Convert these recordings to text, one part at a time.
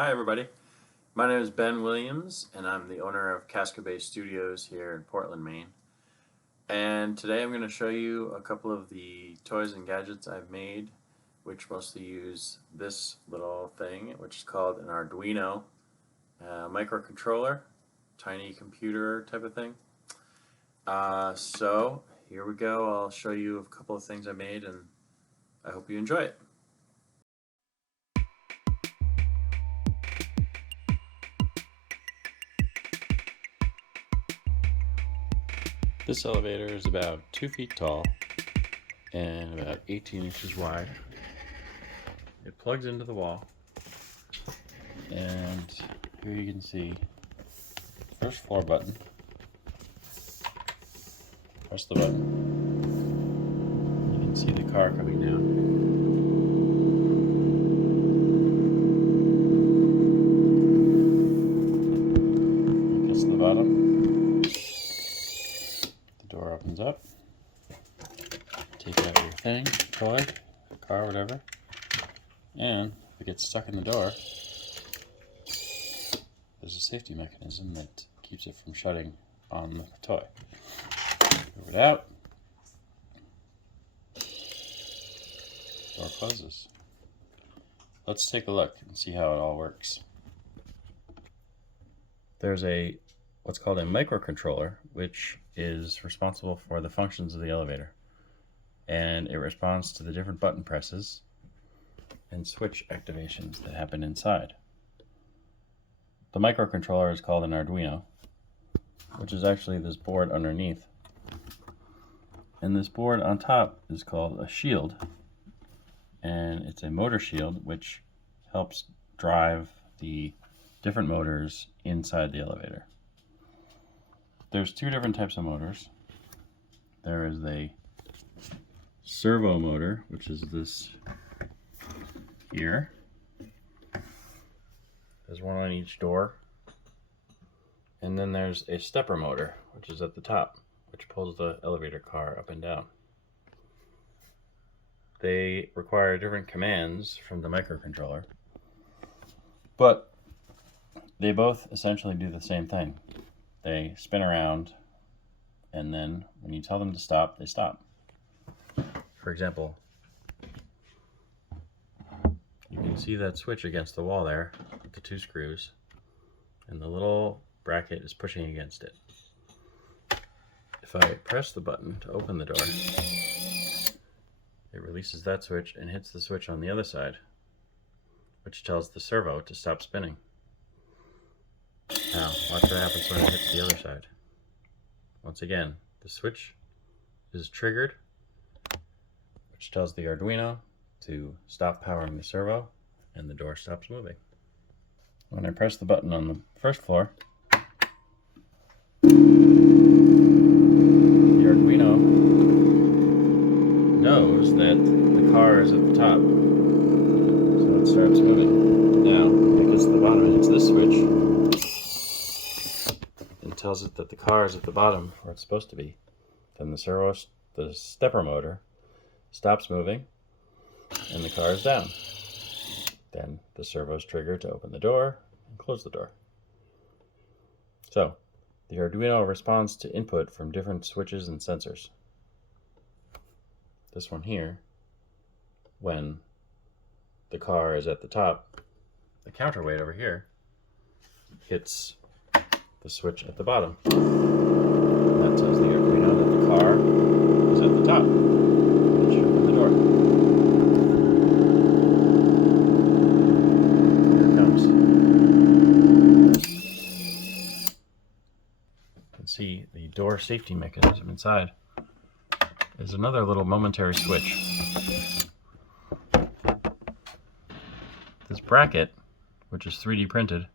Hi everybody, my name is Ben Williams and I'm the owner of Casco Bay Studios here in Portland, Maine. And today I'm going to show you a couple of the toys and gadgets I've made, which mostly use this little thing, which is called an Arduino microcontroller, tiny computer type of thing. So here we go. I'll show you a couple of things I made and I hope you enjoy it. This elevator is about 2 feet tall and about 18 inches wide. It plugs into the wall, and here you can see the first floor button. Press the button. You can see the car coming down. Press the bottom. Door opens up. Take out your thing, toy, car, whatever, and if it gets stuck in the door, there's a safety mechanism that keeps it from shutting on the toy. Move it out. Door closes. Let's take a look and see how it all works. There's what's called a microcontroller, which is responsible for the functions of the elevator, and it responds to the different button presses and switch activations that happen inside. The microcontroller is called an Arduino, which is actually this board underneath, and this board on top is called a shield, and it's a motor shield which helps drive the different motors inside the elevator. There's two different types of motors. There is a servo motor, which is this here. There's one on each door. And then there's a stepper motor, which is at the top, which pulls the elevator car up and down. They require different commands from the microcontroller, but they both essentially do the same thing. They spin around, and then when you tell them to stop, they stop. For example, you can see that switch against the wall there with the two screws, and the little bracket is pushing against it. If I press the button to open the door, it releases that switch and hits the switch on the other side, which tells the servo to stop spinning. Now, watch what happens when it hits the other side. Once again, the switch is triggered, which tells the Arduino to stop powering the servo, and the door stops moving. When I press the button on the first floor, the Arduino knows that the car is at the top, so it starts moving. Now, when it gets to the bottom and hits this switch, tells it that the car is at the bottom where it's supposed to be. Then the stepper motor stops moving and the car is down. Then the servo is triggered to open the door and close the door. So the Arduino responds to input from different switches and sensors. This one here, when the car is at the top, the counterweight over here hits the switch at the bottom. And that tells the Arduino that the car is at the top. It should open the door. Here it comes. You can see the door safety mechanism inside. There's another little momentary switch. This bracket, which is 3D printed,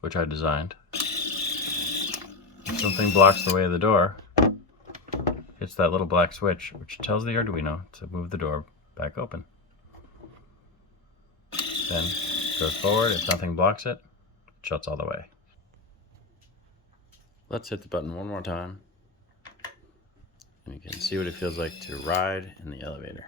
which I designed. If something blocks the way of the door, it's that little black switch which tells the Arduino to move the door back open. Then it goes forward. If nothing blocks it, it shuts all the way. Let's hit the button one more time, and you can see what it feels like to ride in the elevator.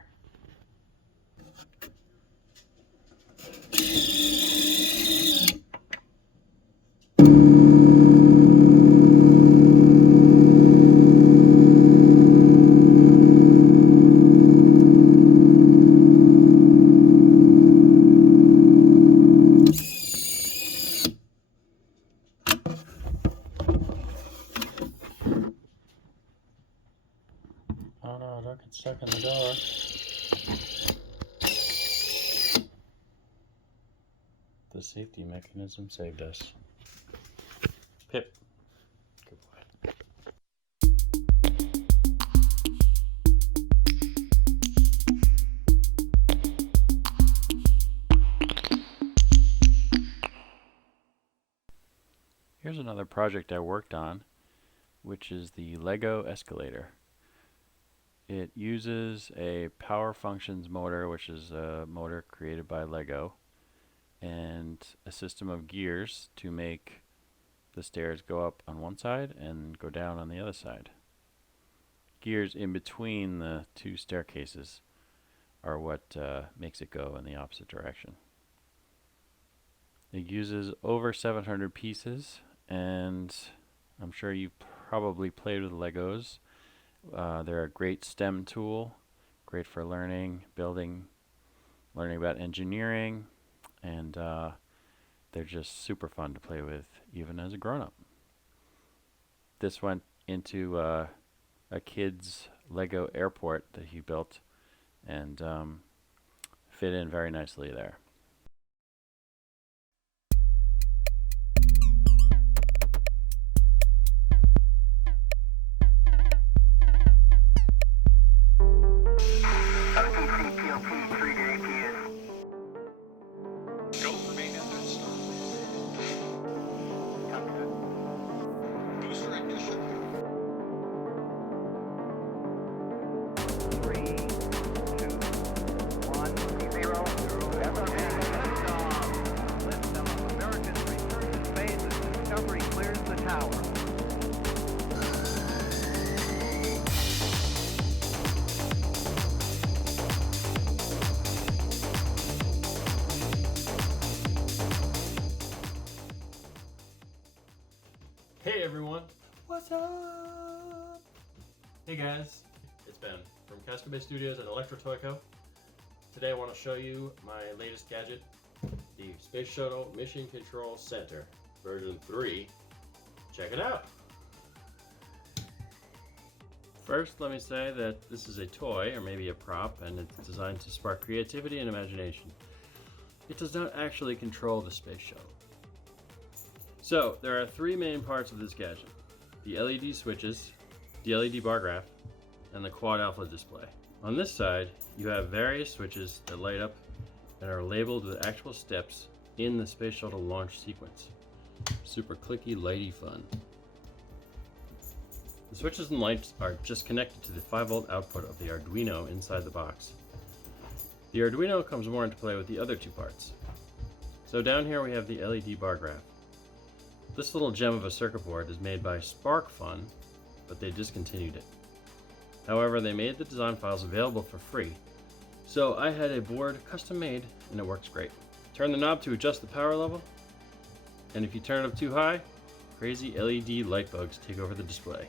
The safety mechanism saved us. Pip. Good boy. Here's another project I worked on, which is the Lego escalator. It uses a power functions motor, which is a motor created by Lego, and a system of gears to make the stairs go up on one side and go down on the other side. Gears in between the two staircases are what makes it go in the opposite direction. It uses over 700 pieces, and I'm sure you've probably played with Legos. They're a great STEM tool, great for learning, building, learning about engineering, and they're just super fun to play with even as a grown-up. This went into a kid's Lego airport that he built and fit in very nicely there. Hey everyone, what's up? Hey guys, it's Ben from Casco Bay Studios at Electro Toy Co. Today I want to show you my latest gadget, the Space Shuttle Mission Control Center, version 3. Check it out! First, let me say that this is a toy, or maybe a prop, and it's designed to spark creativity and imagination. It does not actually control the space shuttle. So, there are three main parts of this gadget: the LED switches, the LED bar graph, and the quad alpha display. On this side, you have various switches that light up and are labeled with actual steps in the space shuttle launch sequence. Super clicky, lighty fun. The switches and lights are just connected to the 5-volt output of the Arduino inside the box. The Arduino comes more into play with the other two parts. So down here we have the LED bar graph. This little gem of a circuit board is made by SparkFun, but they discontinued it. However, they made the design files available for free, so I had a board custom made and it works great. Turn the knob to adjust the power level, and if you turn it up too high, crazy LED light bugs take over the display.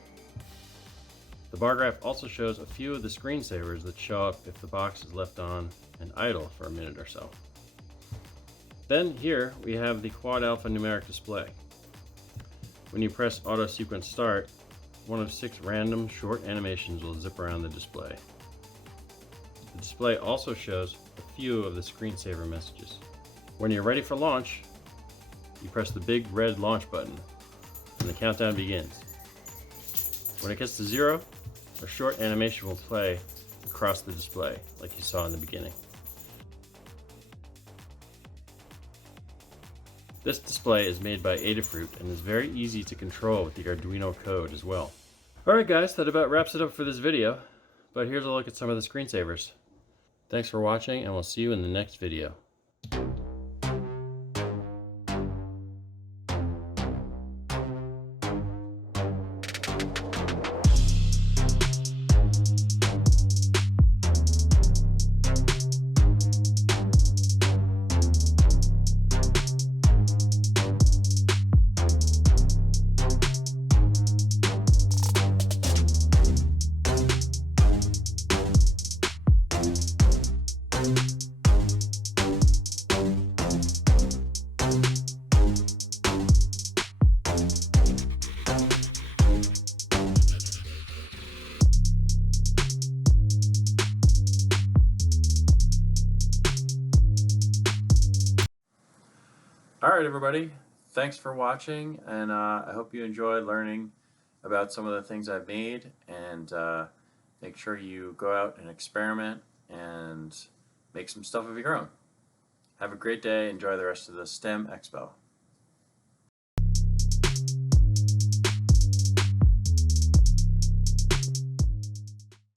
The bar graph also shows a few of the screensavers that show up if the box is left on and idle for a minute or so. Then here we have the quad alpha numeric display. When you press auto sequence start, one of 6 random short animations will zip around the display. The display also shows a few of the screensaver messages. When you're ready for launch, you press the big red launch button and the countdown begins. When it gets to 0, a short animation will play across the display, like you saw in the beginning. This display is made by Adafruit and is very easy to control with the Arduino code as well. Alright guys, that about wraps it up for this video, but here's a look at some of the screensavers. Thanks for watching, and we'll see you in the next video. right, everybody. Thanks for watching, and I hope you enjoyed learning about some of the things I've made. And make sure you go out and experiment and make some stuff of your own. Have a great day. Enjoy the rest of the STEM Expo.